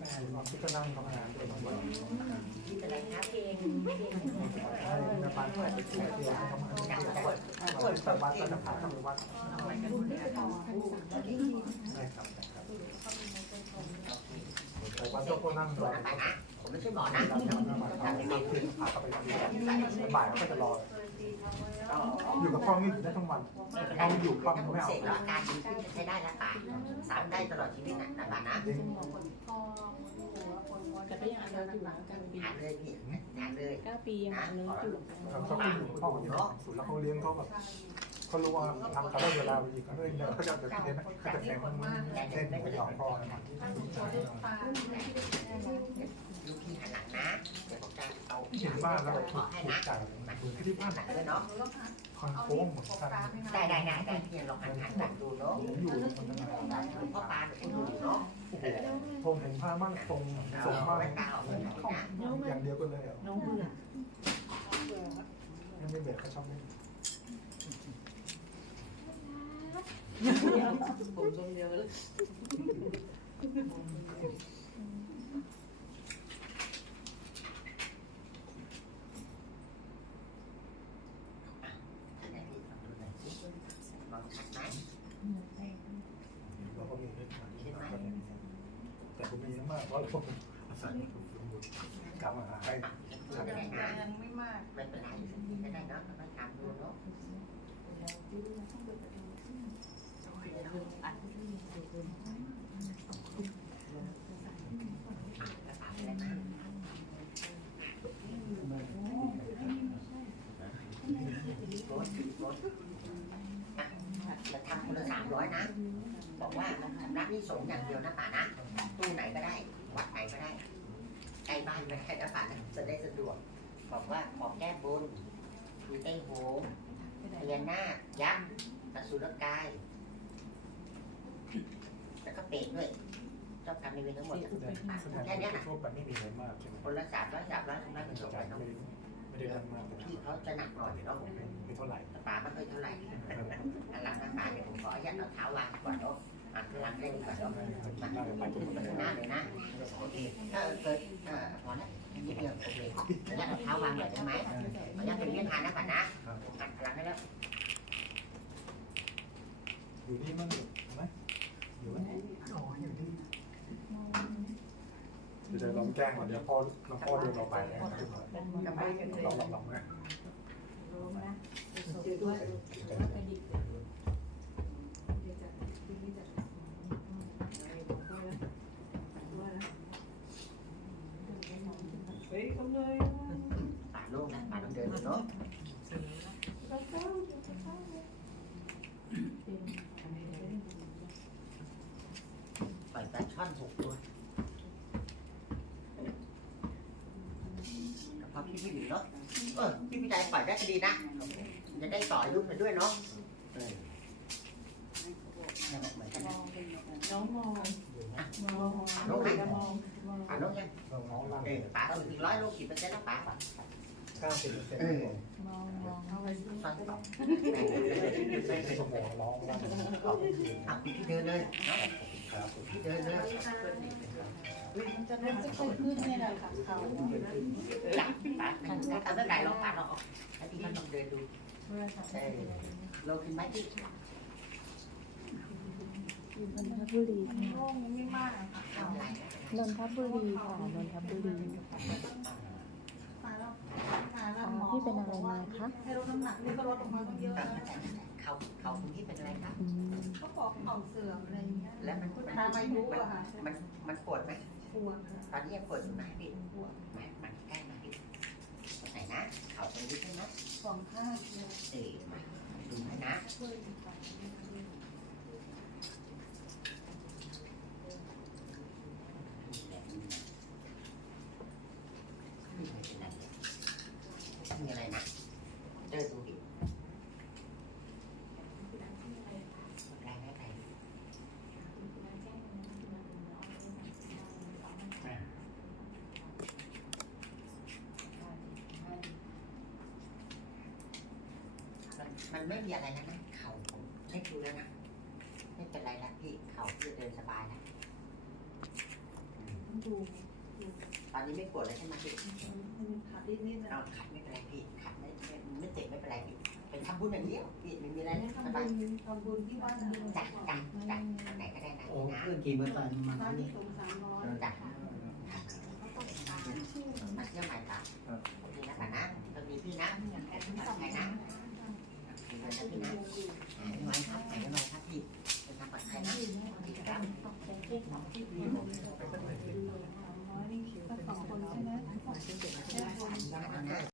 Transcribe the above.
แม่ลองที่จะนั่งทำงานด้วยบางวันที่เป็นอะไรครับเองให้แม่บ้านเปิดเตียงให้ทำงานที่วัดเปิดแต่วัดก็จะพาเข้าไปวัดได้ครับแต่วัดก็นั่งรอไปนะผมไม่ใช่หมอนะเราทำงานทำงานขึ้นพาเข้าไปทำงานบ่ายก็จะรอ อยู่กับพ่อนี่อยู่ได้ทั้งวันเอาอยู่ปั๊มไม่เสเอากแล้วอาการดีขึ้นใช้ได้แล้วป่าสามได้ตลอดชีวิตนะนะป่านะเลี้ยงแต่ก็ยังอันเลิศอยู่นะเก้าปีหาเลยพี่หาเลยเก้าปียังอันเลิศอยู่เขาก็อยู่พ่ออยู่สุดแล้วเขาเลี้ยงเขาแบบ เขารู้ว่าทำเขาได้เวลาไปอีกเขาเลยเขาจะเดินเขาจะแข่งเล่นไปหยอกพ่อลูกพี่หันหลังนะเดี๋ยวผมจะเอาเห็นบ้านแล้วแบบขถูอกให้ถูกนะใจเหมือนที่บ้านหันเลยเนาะคอนโค้งเหมือนกันได้ได้ได้ได้พี่ลองหันหันหันดูเนาะผมอยู่คนนั้นพ่อปลาหนูดูเนาะโอ้โหผมเห็นผ้ามั่งทรงทรงมากแว่นตาออกเลยนะอย่างเดียวกันเลยน้องเบื่อยังไม่เบ็ดเขาชอบเล่น ผมทรงเดียวเลยลองชัดไหมเราก็มีแต่ผมมีมากเพราะผมอาศัยกลับมาหาให้ไม่เป็นไรนะยังไม่มากไม่เป็นไรไม่ได้เนาะมาทำดูเนาะ จะทำคนละสามร้อยนะ บอกว่าชำระหนี่สงฆ์อย่างเดียวนะป่านะตู้ไหนก็ได้ วัดไหนก็ได้ใกล้บ้านไม่ได้นะป่านะจะได้สะดวก บอกว่าขอแก้บนมีเต้โหงพญานาคยักษ์อสุรกาย แล้วก็เปรตด้วยเจ้ากรรมในายเวรทั้งหมดทั้งป่าแสดงแค่เนี้ยว่านะทั่วไปไม่มีอะไรมากใช่ไหมคนละสามร้อยสามร้อยชำระไม่เป็นจบได้ไปเนาะไม่ได้ดังมากพี่เขาจะหนักหน่อยเนาะไม่เท่าไหร่แต่ป่าไม่ค่อยเท่าไหร่อันหลังหน้าป่าเดี๋ยวผมขออนุญาตเอาเท้าวางก่อนเนาะอะหลังได้ดีกว่าเนาะได้ไปทุกคนไปข้างหน้าเลยนะโอเคถ้าเกิดเอ่อพอแล้วนิดเดียวโอเคขออนุญาตเอาเท้าวางหน่อยได้ไหมขออนุญาตเป็นเลี้ยงทานนะป่านะหันหลังได้แล้วอยู่นี่มั้งไหมอยู่ไหมอ๋ออยู่นี่เดี๋ยวลอง แกล้งก่อนเดี๋ยวพ่อลองพ่อเดินเราไปนะกลับบ้านกันเลยลองลองลองนะเจอด้วยกระดิกเฮ้ยเขาเลยป่าโล่งนะป่าต้องเดินเนาะปล่อยปลาช่อนหกตัว พี่พี่อยู่เนาะเออพี่พี่ใจปล่อยได้ก็ดีนะจะได้ต่ออายุไปด้วยเนาะเออเหมือนกันนะน้องมองมองน้องมององป่าโล่งยังน้องลองเออป่าเอาอีกร้อยโลกี่เปอร์เซ็นต์แล้วป่าเก้าสิบเปอร์เซ็นต์มองมองเอาไว้ช่อนต่อสมองร้องร้องอะพี่เดินเลยเนาะครับพี่เดินเลย มันจะมันจะค่อยขึ้นเนี่ยแหละค่ะเขาหลังป่าถ้าไม่เป็นไรลองป่าลองออกแล้วพี่ก็ลองเดินดูเออลงขึ้นไหมพี่นนทบุรีค่ะโล่งยังไม่มากอะค่ะทำอะไรนนทบุรีค่ะนนทบุรีพี่เป็นอะไรมาคะให้ลดน้ำหนักนี่ก็ลดออกมาต้องเยอะนะ เขาเขาคุณพี่เป็นอะไรครับอืมเขาบอกเข่าเสื่อมอะไรอย่างเงี้ยแล้วมันตามอายุอะค่ะมันมันปวดไหมปวดค่ะตอนนี้ยังปวดอยู่ไหมพี่ปวดมามันใกล้มาพี่ตรงไหนนะเขาตรงนี้ใช่ไหมสองข้างเลยเออมาดูให้นะช่วยกันไปมีอะไรนะเจอดูดิแรงไม่แรง มันมันไม่มีอะไรแล้วนะเข่าผมเช็คดูแล้วนะไม่เป็นไรแล้วพี่เข่าพี่เดินสบายแล้วมดูตอนนี้ไม่ปวดแล้วใช่ไหมพี่ขาดนิดนิดนะเราขัดไม่เป็นไรพี่ขัดไม่ไม่ไม่เจ็บไม่เป็นไรพี่เป็นทำบุญอย่างเดียวพี่ไม่มีอะไรนะสทำบายบุญทำบุญที่บ้านจัดจัดจัดอันไหนก็ได้นะโอ้พี่นะเพื่อนกี่เปอร์เซ็นต์มาร้านที่สงสามร้อยจัดมาเที่ยวใหม่ปะพี่นะป่ะนะตอนนี้พี่นะแอดมินสองไงนะมีเงิ นะพี่นะหายไว้ครับหายครับพี่เป็นทางปลอดภัยนะพี่ครับสามร้อยนี่คิวสองคนใช่ไหม